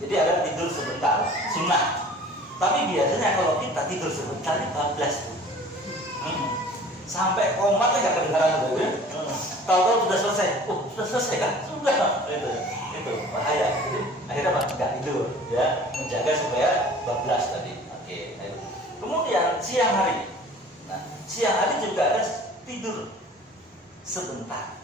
Jadi ada tidur sebentar, sunnah. Tapi biasanya kalau kita tidur sebentar ini bablas tuh. Sampai komat nggak kedengaran tuh ya. Tahu-tahu sudah selesai. Oh, sudah selesai kan? Sudah. Itu bahaya. Jadi akhirnya apa? Nggak tidur ya, menjaga supaya bablas tadi. Oke, ayo. Kemudian siang hari. Nah, siang hari juga ada tidur sebentar.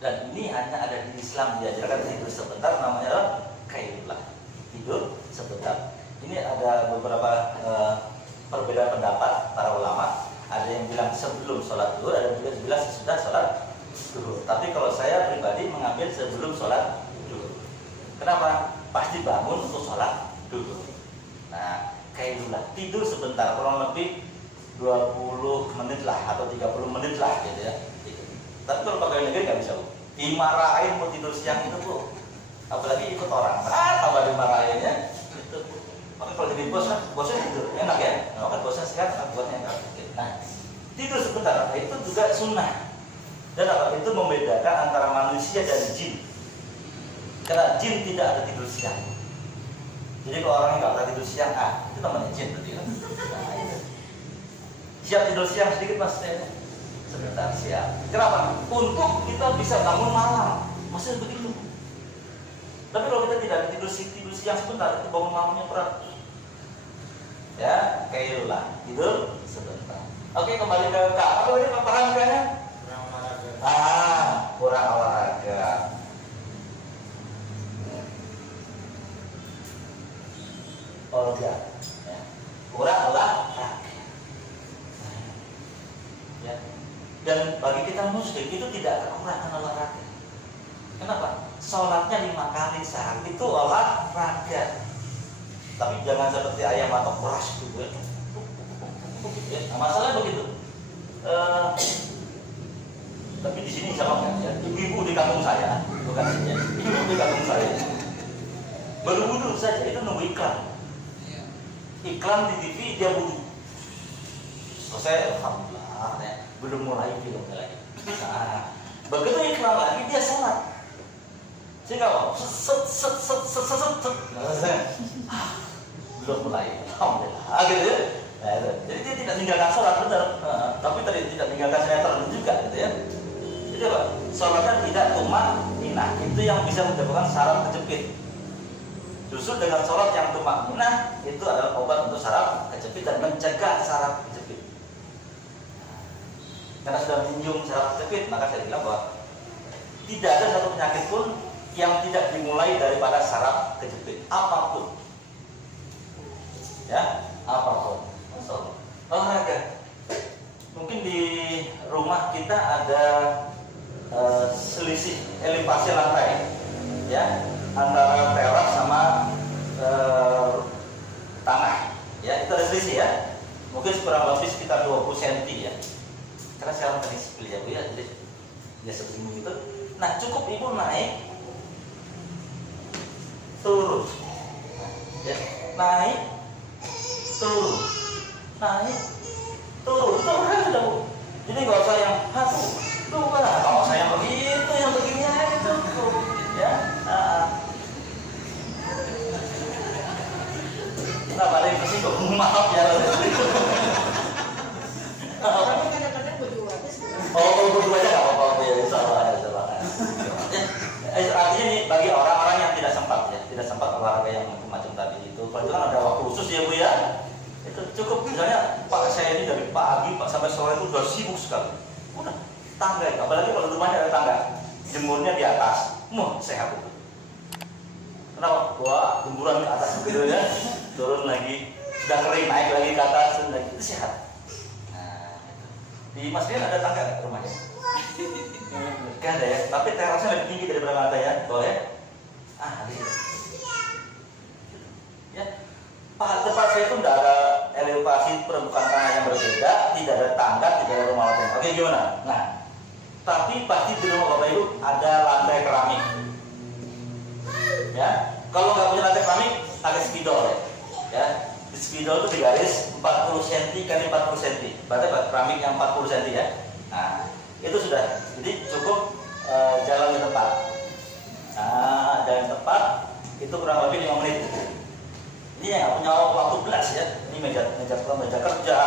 Dan ini hanya ada di Islam diajarkan tidur sebentar, namanya adalah qailullah, tidur sebentar. Ini ada beberapa perbedaan pendapat para ulama. Ada yang bilang sebelum sholat zuhur, ada yang juga bilang sesudah sholat zuhur. Tapi kalau saya pribadi mengambil sebelum sholat zuhur. Kenapa? Pasti bangun untuk sholat zuhur. Nah, qailullah, tidur sebentar, kurang lebih 20 menit lah atau 30 menit lah gitu ya. Tapi kalau pegawai negeri nggak bisa, Bu. Dimarahin mau tidur siang itu, Bu. Apalagi ikut orang. Tambah dimarahinnya. Itu. Maka kalau jadi bos kan, bosnya tidur enak ya. Nah, kan bosnya sehat, buatnya enak. Nah, tidur sebentar itu juga sunnah. Dan apa itu membedakan antara manusia dan jin. Karena jin tidak ada tidur siang. Jadi kalau orang yang nggak pernah tidur siang, itu namanya jin tadi kan. Nah, itu. Siap tidur siang sedikit mas, sebentar siang. Kenapa? Untuk kita bisa bangun malam. Maksudnya begitu. Tapi kalau kita tidak tidur siang sebentar, itu bangun malamnya berat. Ya, qailullah, tidur sebentar. Oke, kembali ke Kak. Apa ini paham kayaknya? Kurang olahraga. Kurang olahraga. Olahraga. Ya. Kurang olahraga. Ya. Dan bagi kita muslim itu tidak kekurangan olahraga. Kenapa? Sholatnya 5 kali sehari itu olahraga. Tapi jangan seperti ayam atau keras gitu ya. Nah, masalahnya begitu. Tapi di sini sama kan ya. Ibu-ibu di kampung saya, bukan sini. Ibu di kampung saya. Berwudu saja itu nunggu iklan. Iklan di TV dia wudu. Selesai, alhamdulillah ya. Belum mulai filmnya lagi. Nah, begitu iklan lagi dia sholat. Sehingga apa? Belum mulai. Alhamdulillah. Gitu ya. Nah, itu. Jadi dia tidak tinggalkan sholat benar. Tapi tadi tidak tinggalkan sinetron juga, gitu ya. Jadi apa? Sholatnya tidak tumakninah. Itu yang bisa menyebabkan saraf kejepit. Justru dengan sholat yang tumakninah itu adalah obat untuk saraf kejepit dan mencegah saraf kejepit. Karena sudah menyinggung saraf kejepit, maka saya bilang bahwa tidak ada satu penyakit pun yang tidak dimulai daripada saraf kejepit, apapun. Ya, apapun. Olahraga. Mungkin di rumah kita ada selisih elevasi lantai, ya, antara teras sama tanah. Ya, itu ada selisih ya. Mungkin kurang lebih sekitar 20 cm ya. Karena sekarang tadi sepil ya Bu ya, jadi ya seperti itu. Nah, cukup ibu naik, turun, ya, naik, turun, naik, turun, turun sudah Bu. Jadi nggak usah yang tuh kan, kalau saya yang begitu, yang begini aja tuh, ya. Nah, pada yang kesini kok maaf ya. Oh, berdua aja nggak apa-apa ya, salah. Artinya nih bagi orang-orang yang tidak sempat ya, tidak sempat olahraga yang macam-macam tadi itu, kalau itu kan ada waktu khusus ya Bu ya, itu cukup. Misalnya Pak saya ini dari pagi Pak sampai sore itu udah sibuk sekali, udah tangga, apalagi kalau rumahnya ada tangga, jemurnya di atas, sehat itu. Kenapa? Wah, jemburan ke atas gitu ya, turun lagi, sudah kering naik lagi ke atas, lagi itu sehat. Di Mas Rian ada tangga nggak rumahnya? Gak ada ya, tapi terasnya lebih tinggi daripada lantai ya, boleh? Gitu. Ya, tempat saya itu tidak ada elevasi permukaan tanah yang berbeda, tidak ada tangga, tidak ada rumah lantai. Oke, gimana? Nah, tapi pasti di rumah Bapak Ibu ada lantai keramik. Ya, kalau nggak punya lantai keramik, pakai spidol ya. Di spidol itu digaris 40 cm kali 40 cm. Berarti keramik yang 40 cm ya. Nah, itu sudah. Jadi cukup jalan yang tepat. Nah, jalan yang tepat itu kurang lebih 5 menit. Ini yang nggak punya waktu belas ya. Ini meja kerja,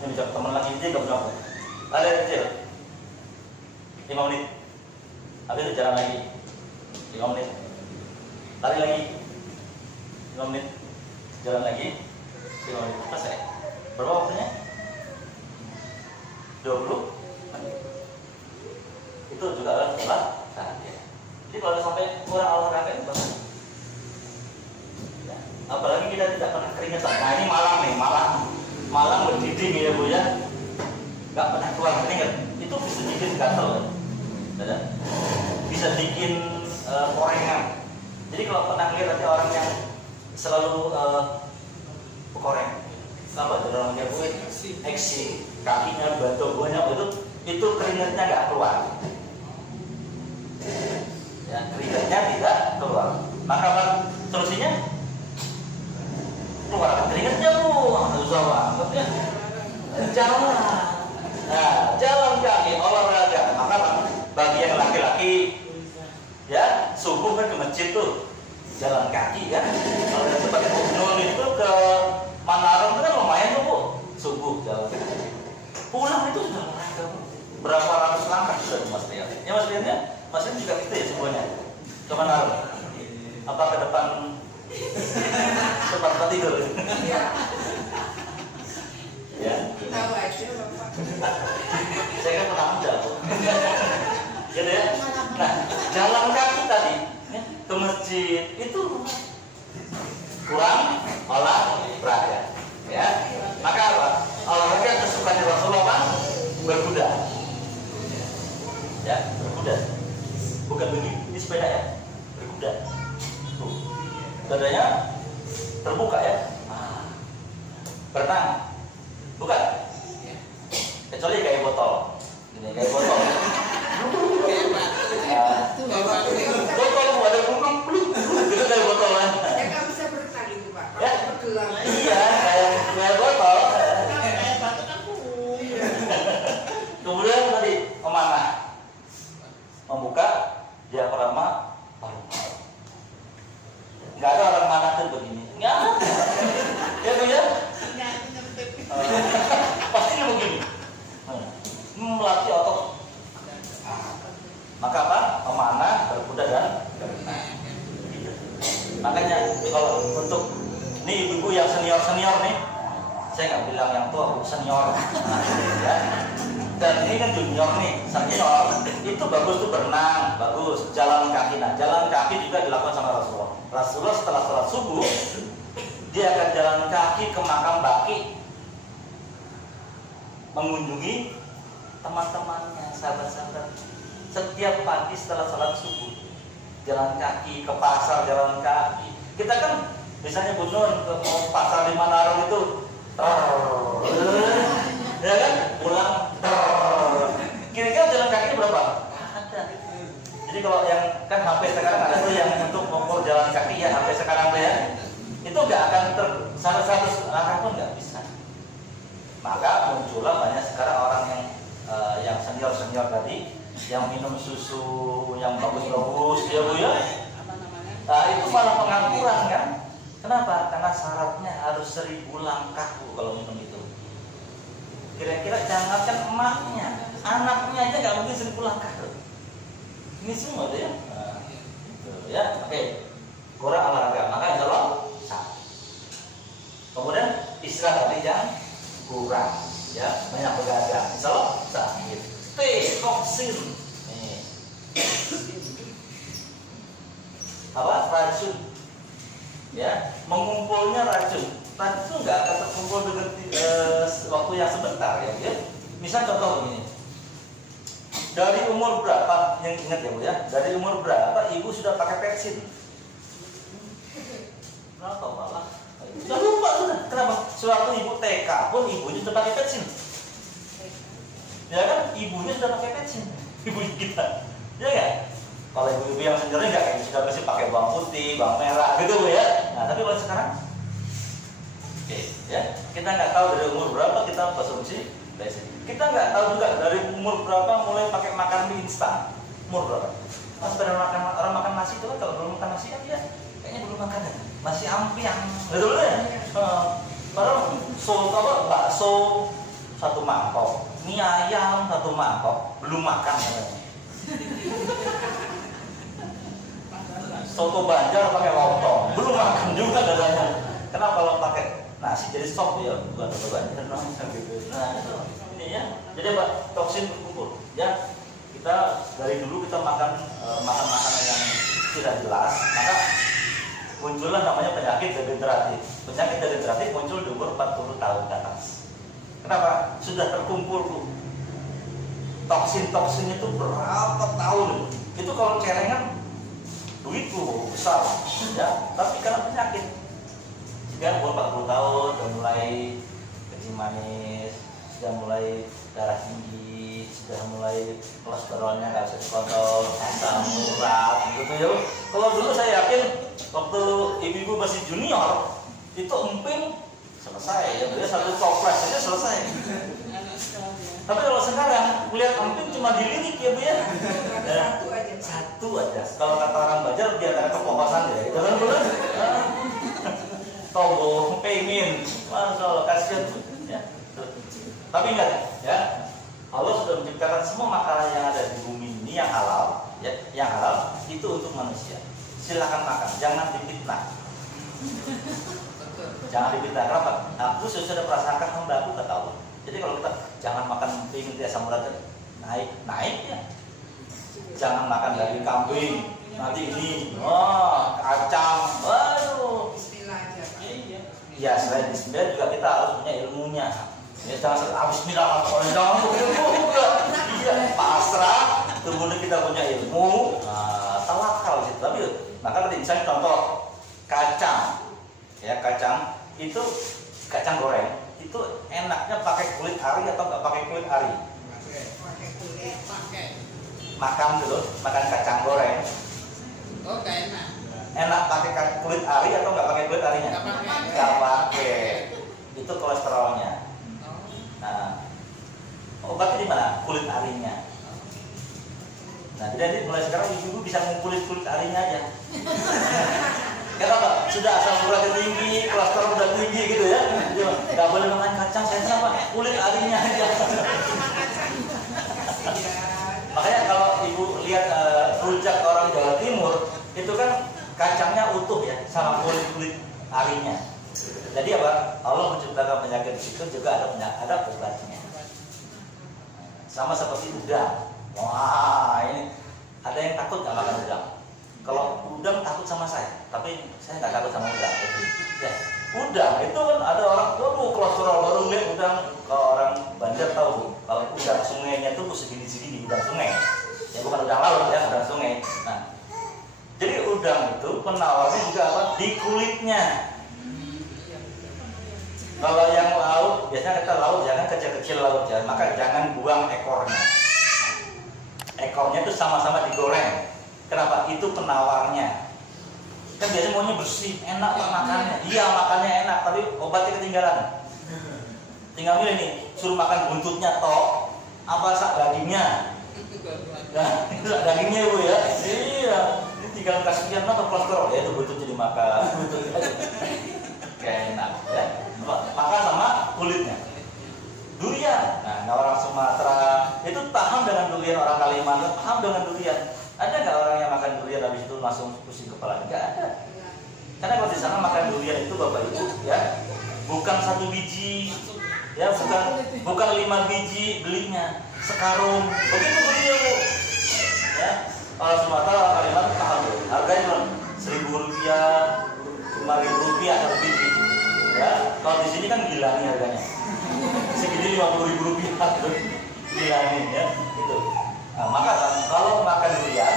ini meja teman lagi, ini nggak punya waktu. Lari kecil 5 menit. Habis itu jalan lagi 5 menit. Lari lagi 5 menit. Jalan lagi 5 menit. Selesai. Berapa waktunya? 20 menit. Itu juga adalah olahraga. Jadi kalau sampai kurang olahraga itu bagus. Ya. Apalagi kita tidak pernah keringetan. Nah ini Malang nih, Malang berdiding ya Bu ya. Gak pernah keluar keringet. Itu bisa bikin gatal kan? Bisa bikin korengan. Jadi kalau pernah lihat ada orang yang selalu koreng, apa itu namanya Bu? Eksi, kakinya batuk banyak itu keringetnya nggak keluar. Ya, keringetnya tidak keluar. Maka apa solusinya? Keluar keringetnya Bu, susah banget ya. Jalan, nah, jalan kaki olahraga. Maka bagi yang laki-laki, ya subuh kan ke masjid tuh, jalan kaki ya. Kalau yang sebagai gubernur itu ke Manarong itu kan lumayan tuh Bu, subuh jalan kaki. Pulang itu sudah olahraga Bu. Berapa ratus langkah sudah Mas Rian? Ya Mas Rian ya? Mas Rian juga gitu ya semuanya. Ke Manarong? Apa ke depan tempat tidur? Ya. Tahu aja Bapak. Saya kan pernah muda Bu. Gitu ya. Nah, jalan kaki tadi ya, ke masjid itu kurang olahraga. Ya. Maka apa? Olahraga kesukaan Rasulullah kan berkuda. Ya, berkuda. Bukan begini, ini sepeda ya. Berkuda. Tuh. Dadanya terbuka ya. Berenang. Bukan? Kecuali kayak botol. Ini kayak botol. Botol Bu ada gunung belum? Itu kayak botol kan? Ya nggak bisa berenang itu Pak. Ya. Bergelar. Iya, kayak botol. Kemudian tadi memanah, membuka diafragma paru-paru. Nggak ada orang manah tuh begini. Nggak ada. Ya Bu ya? Pastinya begini. Melatih otot. Maka apa? Memanah, berkuda dan berenang. Makanya kalau untuk ini ibu-ibu yang senior nih, saya nggak bilang yang tua Bu, senior. Ya. Dan ini kan junior nih, senior. Itu bagus tuh berenang, bagus. Jalan kaki. Nah, jalan kaki juga dilakukan sama Rasulullah. Rasulullah setelah sholat subuh, dia akan jalan kaki ke makam Baqi, mengunjungi teman-temannya, sahabat-sahabat. Setiap pagi setelah sholat subuh, jalan kaki ke pasar, jalan kaki. Kita kan misalnya Bu Nun ke pasar di Manarong itu, ya kan, pulang. Kira-kira jalan kaki berapa? Ada. Jadi kalau yang kan HP sekarang ada tuh yang untuk mengukur jalan kaki ya, HP sekarang tuh ya, itu nggak akan sampai 100 langkah pun nggak bisa. Maka muncullah banyak sekarang orang yang senior tadi, yang minum susu yang bagus-bagus ya Bu ya. Nah, itu malah pengangguran kan? Kenapa? Karena syaratnya harus 1000 langkah Bu kalau minum itu. Kira-kira jangankan emaknya, anaknya aja nggak mungkin 1000 langkah tuh. Ini semua tuh ya. Nah, gitu ya. Oke. Kurang olahraga, maka insya Allah sah. Kemudian istirahat yang kurang, ya banyak begadang, insya Allah sakit. Toksin, nih. Apa racun? Ya, mengumpulnya racun. Racun itu nggak akan terkumpul dengan waktu yang sebentar ya, ya. Misal contoh begini. Dari umur berapa? Yang ingat ya Bu ya? Dari umur berapa ibu sudah pakai vaksin? Berapa malah? Sudah lupa sudah. Kenapa? Suatu ibu TK pun ibunya sudah pakai vaksin. Ya kan? Ibunya sudah pakai vaksin. Ibu kita. Ya kan? Kalau ibu-ibu yang sendiri enggak kayak sudah mesti pakai bawang putih, bawang merah gitu Bu ya. Nah, tapi kalau sekarang oke, ya. Kita nggak tahu dari umur berapa kita konsumsi vaksin. Kita nggak tahu juga dari umur berapa mulai pakai makan mie instan. Umur berapa? Mas pada orang makan nasi itu kan kalau belum makan nasi kan dia kayaknya belum makan ya, masih ampiang, betul ya? Padahal bakso 1 mangkok, mie ayam 1 mangkok, belum makan katanya. Soto Banjar pakai lontong, belum makan juga katanya. Kenapa kalau pakai nasi jadi sop ya, bukan soto Banjar dong, gitu. Nah, ini ya. Jadi apa? Toksin berkumpul. Ya, kita dari dulu kita makan makanan yang tidak jelas, maka muncullah namanya penyakit degeneratif. Penyakit degeneratif muncul di umur 40 tahun ke atas. Kenapa? Sudah terkumpul tuh toksin itu berapa tahun? Itu kalau celengan begitu besar, ya. Tapi karena penyakit, jika umur 40 tahun sudah mulai kencing manis, sudah mulai darah tinggi, sudah mulai kolesterolnya nggak bisa dikontrol, asam urat, gitu ya. Kalau dulu saya yakin waktu ibu-ibu masih junior itu emping selesai, ya dia 1 toples aja selesai. Tapi kalau sekarang melihat emping cuma dilirik ya Bu ya. Satu aja. Kalau kata orang Banjar dia ada kepokosan ya. Itu kan benar. Togo, pengen, masya Allah kasihan ya. Tapi ingat ya, Allah sudah menciptakan semua makanan yang ada di bumi ini yang halal, ya, yang halal itu untuk manusia. Silakan makan, jangan difitnah. Jangan difitnah. Kenapa? Aku sudah merasakan membantu kata Allah. Jadi kalau kita jangan makan pengen dia asam uratnya naik ya. Jangan makan daging kambing. Nanti ini, kacang, waduh. Bismillah aja. Ya selain bismillah juga kita harus punya ilmunya. Ya jangan bismillah jangan juga. Iya pasrah. Kemudian kita punya ilmu, tawakal gitu. Tapi maka tadi misalnya contoh kacang, ya kacang itu kacang goreng itu enaknya pakai kulit ari atau nggak pakai kulit ari? Pakai kulit, pakai. Makan dulu, makan kacang goreng. Oh, gak enak. Enak pakai kulit ari atau nggak pakai kulit arinya? Nggak pakai. Itu kolesterolnya. Nah, obatnya di mana? Kulit arinya. Nah, jadi mulai sekarang ibu bisa ngumpulin kulit arinya aja. Kenapa? Sudah asam uratnya tinggi, kolesterol udah tinggi gitu ya. Nggak boleh makan kacang, saya kenapa? Kulit arinya aja. Makanya kalau ibu lihat rujak orang Jawa Timur, itu kan kacangnya utuh ya, sama kulit arinya. Jadi apa? Allah menciptakan penyakit itu juga ada obatnya. Sama seperti udang. Wah, ini ada yang takut nggak makan udang? Kalau udang takut sama saya, tapi saya nggak takut sama udang. Ya, udang itu kan ada orang kolesterol baru lihat udang. Kalau orang Banjar tahu kalau udang sungainya tuh segini-segini udang sungai. Ya bukan udang laut ya, udang sungai. Nah, jadi udang itu penawarnya juga apa? Di kulitnya. Kalau yang laut, biasanya kita laut jangan kecil-kecil laut ya, maka jangan buang ekornya. Ekornya itu sama-sama digoreng. Kenapa? Itu penawarnya. Kan biasanya maunya bersih, enak lah makannya. Iya makannya enak, tapi obatnya ketinggalan. Tinggal milih nih, suruh makan buntutnya toh, apa sak dagingnya? Nah, sak dagingnya Bu ya. Iya. Ini tinggal kasihkan apa kolesterol ya itu buntutnya dimakan. Kayak enak ya. Makan sama kulitnya. Durian. Nah, orang Sumatera itu paham dengan durian, orang Kalimantan paham dengan durian. Ada nggak orang yang makan durian habis itu langsung pusing kepala? Nggak ada. Karena kalau di sana makan durian itu Bapak Ibu ya, bukan 1 biji, ya bukan 5 biji belinya, sekarung. Begitu Bu. Ya, orang Sumatera, orang Kalimantan paham tuh. Harganya Rp1.000, Rp5.000 satu biji. Ya, kalau di sini kan gila nih harganya. Segini Rp50.000 gila nih ya, itu. Nah, maka kalau makan durian,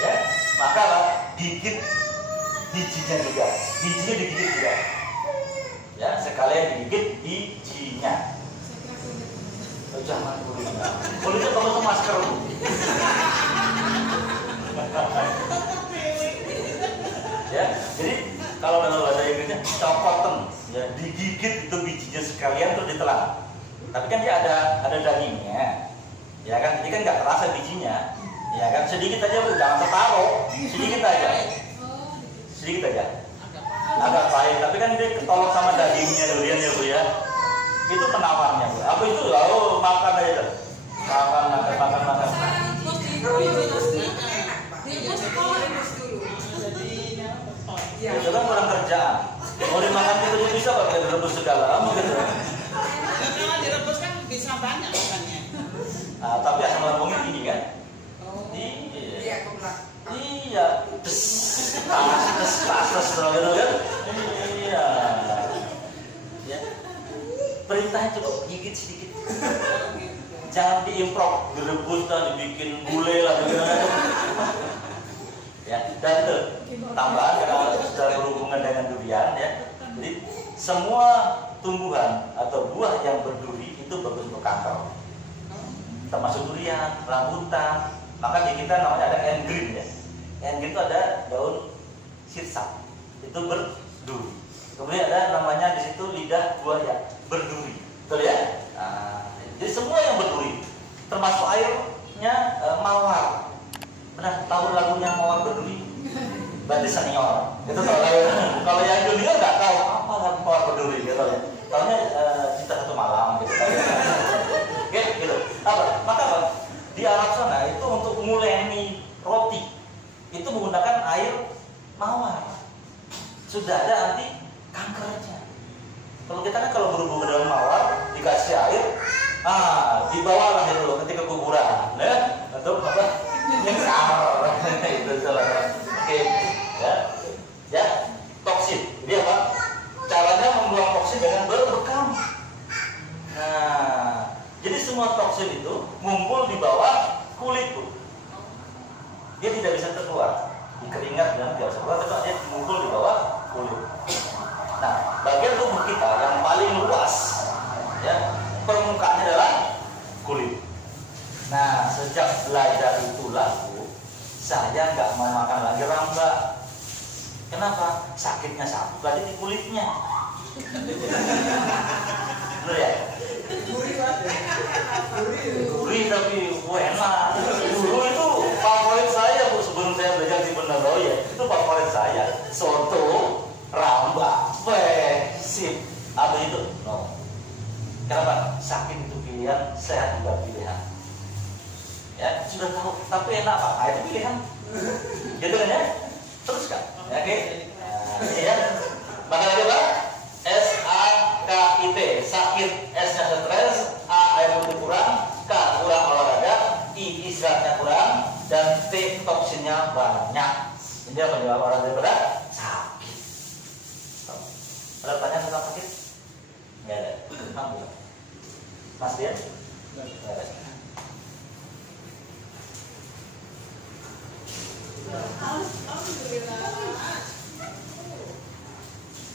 ya, maka gigit bijinya juga, bijinya digigit juga. Ya, sekalian digigit bijinya. Jangan kulitnya. Kulitnya kalau masker Bu. Ya, jadi kalau dalam bahasa Inggrisnya copoten, ya digigit itu bijinya sekalian terus ditelan. Tapi kan dia ada dagingnya, ya kan? Jadi kan nggak terasa bijinya, ya kan? Sedikit aja Bu, jangan separuh, sedikit aja. sedikit aja. Agak pahit. Agak pahit, tapi kan dia ketolong sama dagingnya durian ya Bu ya. Itu penawarnya Bu. Apa itu? Oh, makan aja tuh. Makan. Itu kan kurang kerjaan. Mau dimakan itu bisa pakai direbus segala, gitu. Kalau direbus kan bisa banyak makannya. Nah, tapi asam lambungnya tinggi kan? Oh. Iya. Iya. Panas gitu kan? Iya. Ya. Perintahnya cukup gigit sedikit. Jangan diimprov, direbus dan dibikin gulai lah gitu. Ya, dan itu tambahan karena sudah berhubungan dengan durian ya. Jadi semua tumbuhan atau buah yang berduri itu bagus untuk kanker. Termasuk durian, rambutan. Maka di kita namanya ada engreen ya. Engreen itu ada daun sirsak. Itu berduri. Kemudian ada namanya di situ lidah buaya berduri. Betul ya? Nah, jadi semua yang berduri, termasuk airnya mawar. Pernah tahu lagunya Mawar Berduri? Berarti senior. Itu kalau yang junior nggak tahu apa lagu Mawar Berduri gitu ya. Tahunya Cinta Satu Malam gitu. Oke, gitu. Apa? Maka apa? Di Arab sana itu untuk nguleni roti itu menggunakan air mawar. Sudah ada anti kankernya. Kalau kita kan kalau berhubungan dengan mawar dikasih air, dibawalah itu loh ketika kuburan, ya, untuk apa? Nyekar, itu salah. Oke, ya, toksin. Jadi apa? Caranya membuang toksin dengan berbekam. Nah, jadi semua toksin itu ngumpul di bawah kulit Bu. Dia tidak bisa keluar. Di keringat dan tidak bisa keluar, tapi dia ngumpul di bawah kulit. Nah, bagian tubuh kita yang paling luas, ya, permukaannya adalah kulit. Nah, sejak belajar itulah Bu, saya nggak mau makan lagi rambak. Kenapa? Sakitnya satu lagi di kulitnya. Bener ya? Gurih tapi enak. Dulu itu favorit saya Bu, sebelum saya belajar di Beneroya, itu favorit saya. Soto, rambak, sip. Apa itu? No. Kenapa? Sakit itu pilihan, sehat juga pilihan. Ya, sudah tahu, tapi enak Pak. Nah, itu pilihan. Gitu kan ya? Teruskan. Ya, oke. Nah, ya. Maka lagi Pak, SAKIT, sakit, S-nya stres, A air putih kurang, K kurang olahraga, I istirahatnya kurang, dan T toksinnya banyak. Ini apa penyebab orang daripada sakit. Ada pertanyaan tentang sakit? Nggak ada. Alhamdulillah. Mas Dian? Nggak ada.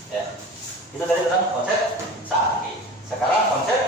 Ya, itu tadi tentang konsep sakit. Sekarang konsep